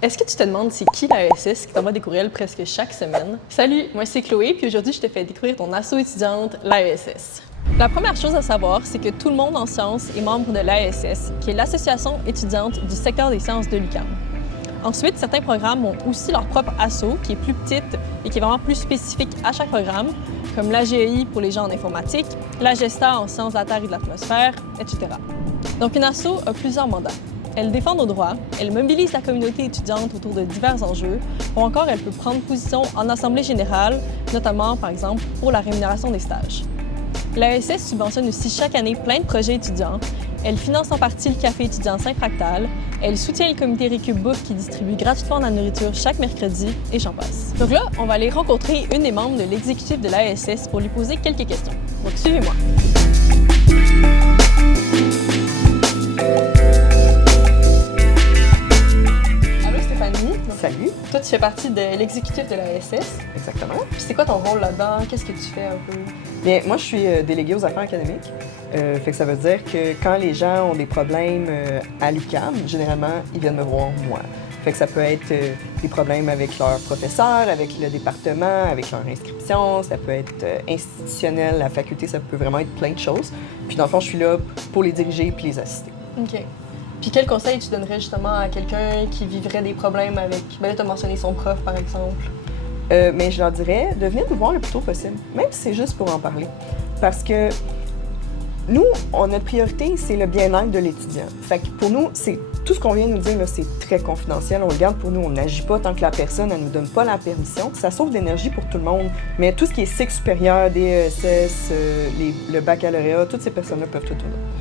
Est-ce que tu te demandes c'est qui l'AESS qui t'envoie des courriels presque chaque semaine? Salut, moi c'est Chloé, puis aujourd'hui je te fais découvrir ton asso étudiante, l'AESS. La première chose à savoir, c'est que tout le monde en sciences est membre de l'AESS, qui est l'association étudiante du secteur des sciences de l'UQAM. Ensuite, certains programmes ont aussi leur propre asso, qui est plus petite et qui est vraiment plus spécifique à chaque programme, comme l'AGEI pour les gens en informatique, l'AGESTA en sciences de la Terre et de l'atmosphère, etc. Donc une asso a plusieurs mandats. Elle défend nos droits, elle mobilise la communauté étudiante autour de divers enjeux, ou encore elle peut prendre position en assemblée générale, notamment, par exemple, pour la rémunération des stages. L'AESS subventionne aussi chaque année plein de projets étudiants. Elle finance en partie le café étudiant Saint-Fractal. Elle soutient le comité Récup Bouffe qui distribue gratuitement de la nourriture chaque mercredi, et j'en passe. Donc là, on va aller rencontrer une des membres de l'exécutif de l'AESS pour lui poser quelques questions. Donc suivez-moi. Salut. Toi, tu fais partie de l'exécutif de l'AESS. Exactement. Puis c'est quoi ton rôle là-dedans? Qu'est-ce que tu fais un peu? Bien, moi, je suis déléguée aux affaires académiques. Fait que ça veut dire que quand les gens ont des problèmes à l'UQAM, généralement, ils viennent me voir moi. Fait que ça peut être des problèmes avec leurs professeurs, avec le département, avec leur inscription, ça peut être institutionnel, la faculté, ça peut vraiment être plein de choses. Puis dans le fond, je suis là pour les diriger et les assister. OK. Puis quel conseil tu donnerais justement à quelqu'un qui vivrait des problèmes avec... Ben là, tu as mentionné son prof, par exemple. Mais je leur dirais de venir nous voir le plus tôt possible, même si c'est juste pour en parler. Parce que nous, notre priorité, c'est le bien-être de l'étudiant. Fait que pour nous, c'est tout ce qu'on vient de nous dire, là, c'est très confidentiel. On le garde pour nous, on n'agit pas tant que la personne ne nous donne pas la permission. Ça sauve de l'énergie pour tout le monde. Mais tout ce qui est cycle supérieur, DESS, le baccalauréat, toutes ces personnes-là peuvent tout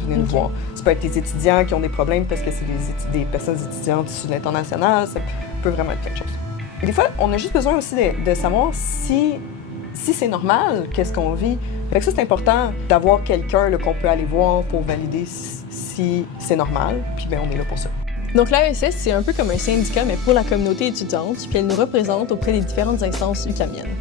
venir nous voir. Ça peut être des étudiants qui ont des problèmes parce que c'est des personnes étudiantes issues de l'international. Ça peut vraiment être quelque chose. Et des fois, on a juste besoin aussi de savoir si c'est normal, qu'est-ce qu'on vit. Fait que ça, c'est important d'avoir quelqu'un qu'on peut aller voir pour valider si c'est normal, puis bien, on est là pour ça. Donc l'AESS, c'est un peu comme un syndicat, mais pour la communauté étudiante, puis elle nous représente auprès des différentes instances UQAMiennes.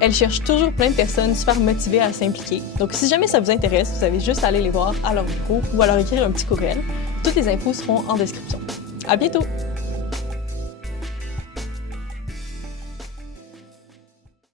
Elle cherche toujours plein de personnes super motivées à s'impliquer. Donc si jamais ça vous intéresse, vous avez juste à aller les voir à leur micro ou à leur écrire un petit courriel. Toutes les infos seront en description. À bientôt!